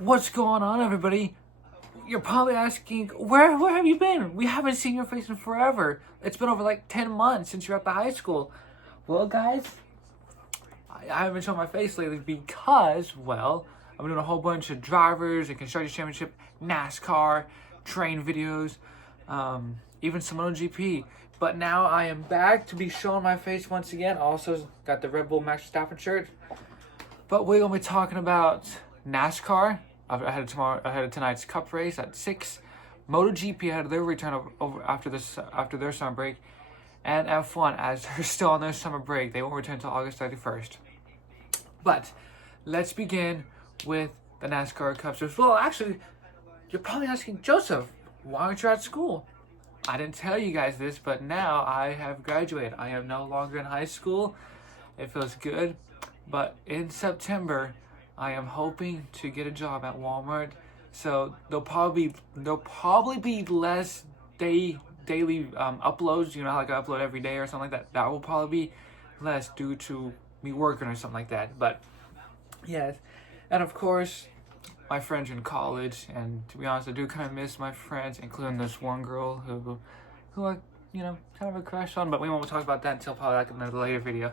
What's going on, everybody? You're probably asking, where have you been? We haven't seen your face in forever. It's been over like 10 months since you're at the high school. Well, guys, I haven't shown my face lately because, well, I'm doing a whole bunch of drivers and construction championship, NASCAR, train videos, even some Motogp. But now I am back to be showing my face once again. Also got the Red Bull Max Verstappen shirt. But we're gonna be talking about NASCAR ahead of tonight's Cup race at 6. Motogp ahead of their return over after their summer break, and F1 as they're still on their summer break. They won't return until August 31st. But let's begin with the NASCAR Cup Series. Well, actually, you're probably asking, Joseph, why aren't you at school? I didn't tell you guys this, but now I have graduated. I am no longer in high school. It feels good. But in September, I am hoping to get a job at Walmart. So there'll probably be less daily uploads. You know, like I upload every day or something like that. That will probably be less due to me working or something like that. But yes, and of course, my friends are in college, and to be honest, I do kind of miss my friends, including this one girl who I, kind of a crush on. But we won't talk about that until probably like another later video.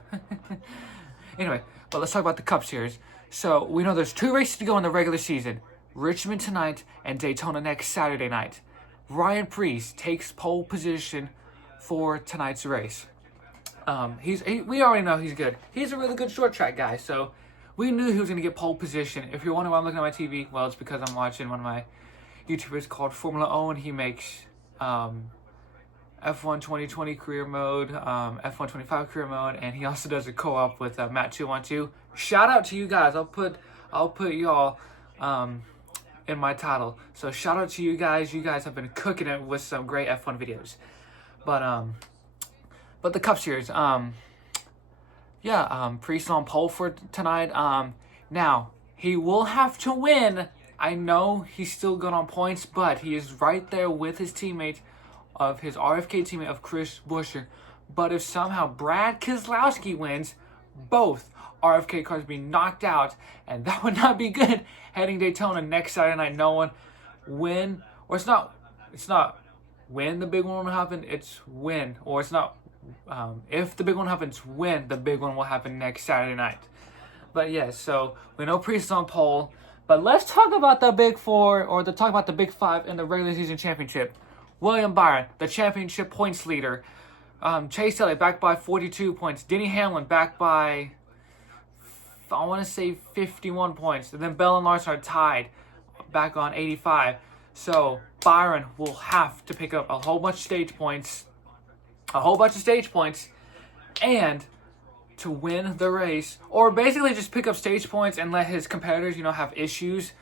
Anyway, but let's talk about the Cup Series. So we know there's 2 races to go in the regular season: Richmond tonight and Daytona next Saturday night. Ryan Preece takes pole position for tonight's race. We already know he's good. He's a really good short track guy, so we knew he was going to get pole position. If you're wondering why I'm looking at my TV, well, it's because I'm watching one of my YouTubers called Formula O, and he makes F1 2020 career mode, F1 25 career mode, and he also does a co-op with Matt212. Shout out to you guys. I'll put y'all in my title. So shout out to you guys. You guys have been cooking it with some great F1 videos. But the Cup Series, Priest on pole for tonight. Now he will have to win. I know he's still good on points, but he is right there with his teammate, of his RFK teammate of Chris Buescher. But if somehow Brad Keselowski wins, both RFK cars be knocked out, and that would not be good heading Daytona next Saturday night. No one win, or it's not when the big one will happen, it's when, or it's not if the big one happens, when the big one will happen next Saturday night. But yes, so we know Priest is on pole, but let's talk about the Big Four, or talk about the Big Five in the regular season championship. William Byron, the championship points leader. Chase Elliott back by 42 points. Denny Hamlin back by, I want to say 51 points. And then Bell and Larson are tied back on 85. So Byron will have to pick up a whole bunch of stage points. And to win the race, or basically just pick up stage points and let his competitors, have issues.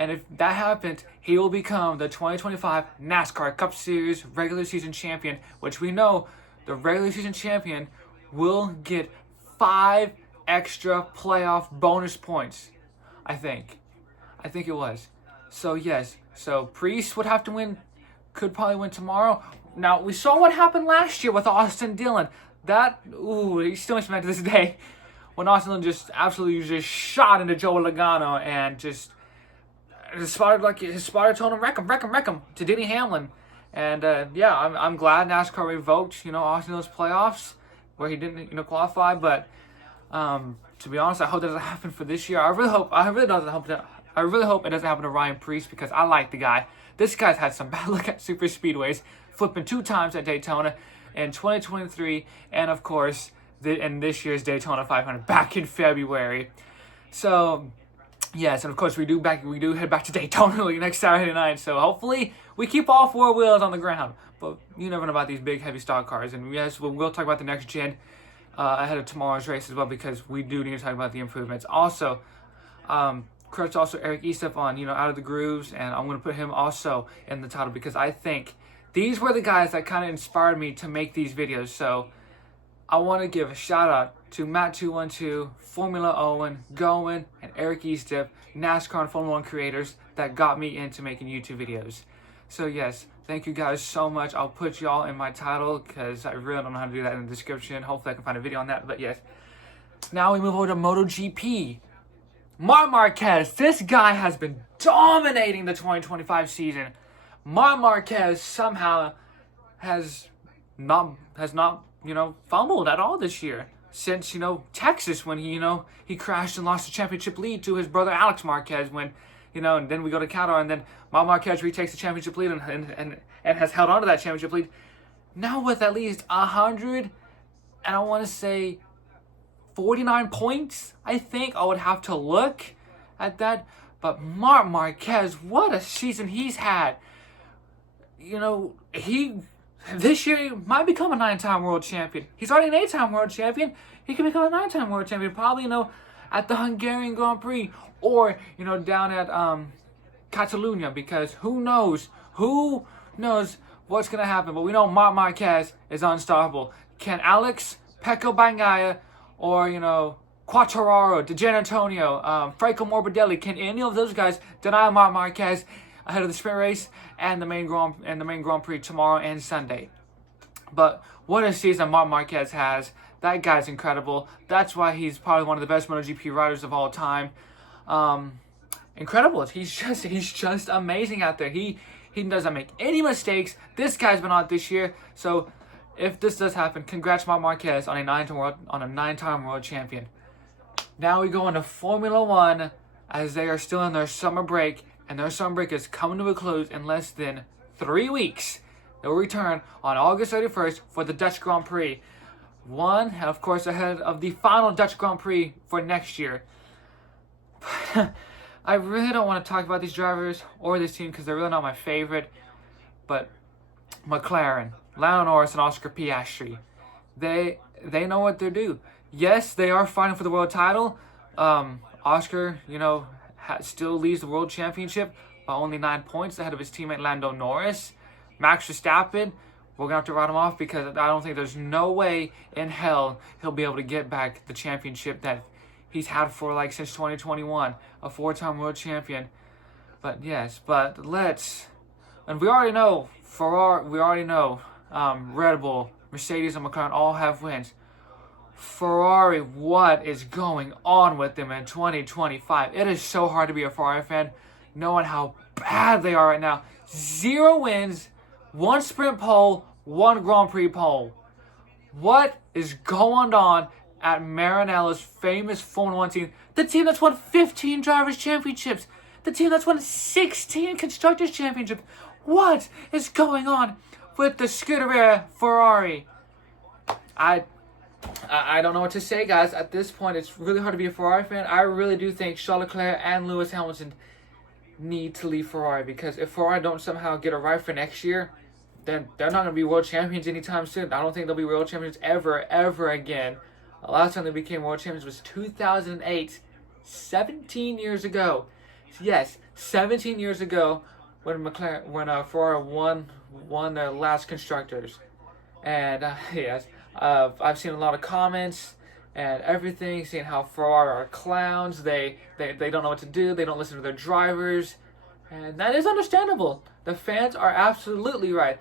And if that happens, he will become the 2025 NASCAR Cup Series regular season champion, which we know the regular season champion will get 5 extra playoff bonus points. I think it was. So yes, so Priest would have to win, could probably win tomorrow. Now, we saw what happened last year with Austin Dillon. He still makes me mad to this day. When Austin Dillon just absolutely just shot into Joe Logano and just his spotter told him, wreck him to Denny Hamlin. And I'm glad NASCAR revoked, Austin Dillon's playoffs where he didn't, qualify. But to be honest, I hope that doesn't happen for this year. I really hope it doesn't happen to Ryan Preece, because I like the guy. This guy's had some bad luck at super speedways, flipping 2 times at Daytona in 2023, and of course in this year's Daytona 500 back in February. So yes, and of course we do head back to Daytona next Saturday night. So hopefully we keep all 4 wheels on the ground. But you never know about these big heavy stock cars. And yes, we'll talk about the next gen ahead of tomorrow's race as well, because we do need to talk about the improvements. Also, credits also Eric Estep on Out of the Grooves, and I'm going to put him also in the title, because I think these were the guys that kind of inspired me to make these videos. So I want to give a shout out to Matt212, Formula Owen, Goen, and Eric Estep, NASCAR and Formula 1 creators that got me into making YouTube videos. So yes, thank you guys so much. I'll put y'all in my title, because I really don't know how to do that in the description. Hopefully I can find a video on that. But yes, now we move over to Motogp. Marc Marquez, this guy has been dominating the 2025 season. Marc Marquez somehow has not fumbled at all this year since Texas, when he crashed and lost the championship lead to his brother Alex Marquez, when and then we go to Qatar, and then Marc Marquez retakes the championship lead and has held on to that championship lead now with at least 100 and I want to say 49 points. I think I would have to look at that, but Marc Marquez, what a season he's had. He this year he might become a 9-time world champion. He's already an 8-time world champion. He can become a 9-time world champion, probably at the Hungarian Grand Prix, or down at Catalonia, because who knows what's gonna happen. But we know Marc Marquez is unstoppable. Can Alex Pecco Bagnaia or Quartararo, De Gianantonio, Franco Morbidelli, can any of those guys deny Marc Marquez ahead of the sprint race and the main Grand Prix tomorrow and Sunday? But what a season Marc Marquez has. That guy's incredible. That's why he's probably one of the best MotoGP riders of all time. Incredible. He's just amazing out there. He doesn't make any mistakes. This guy's been on it this year. So if this does happen, congrats Marc Marquez on a 9-time world champion. Now we go into Formula One, as they are still in their summer break, and their summer break is coming to a close in less than 3 weeks. They will return on August 31st for the Dutch Grand Prix. One, of course, ahead of the final Dutch Grand Prix for next year. I really don't want to talk about these drivers or this team because they're really not my favorite. But McLaren, Lando Norris, and Oscar Piastri, they know what they're due. Yes, they are fighting for the world title. Oscar, still leads the world championship by only 9 points ahead of his teammate Lando Norris. Max Verstappen, we're going to have to write him off because I don't think there's no way in hell he'll be able to get back the championship that he's had for since 2021, a 4-time world champion. But yes, and we already know Red Bull, Mercedes, and McLaren all have wins. Ferrari, what is going on with them in 2025? It is so hard to be a Ferrari fan, knowing how bad they are right now. 0 wins, 1 sprint pole, 1 Grand Prix pole. What is going on at Marinella's famous Formula 1 team? The team that's won 15 Drivers' Championships. The team that's won 16 Constructors' Championships. What is going on with the Scuderia Ferrari? I don't know what to say, guys. At this point, it's really hard to be a Ferrari fan. I really do think Charles Leclerc and Lewis Hamilton need to leave Ferrari, because if Ferrari don't somehow get it right for next year, then they're not going to be world champions anytime soon. I don't think they'll be world champions ever again. The last time they became world champions was 2008, 17 years ago. Yes, 17 years ago when Ferrari won their last constructors. And yes, I've seen a lot of comments and everything, seeing how Ferrari are clowns. They don't know what to do. They don't listen to their drivers. And that is understandable. The fans are absolutely right.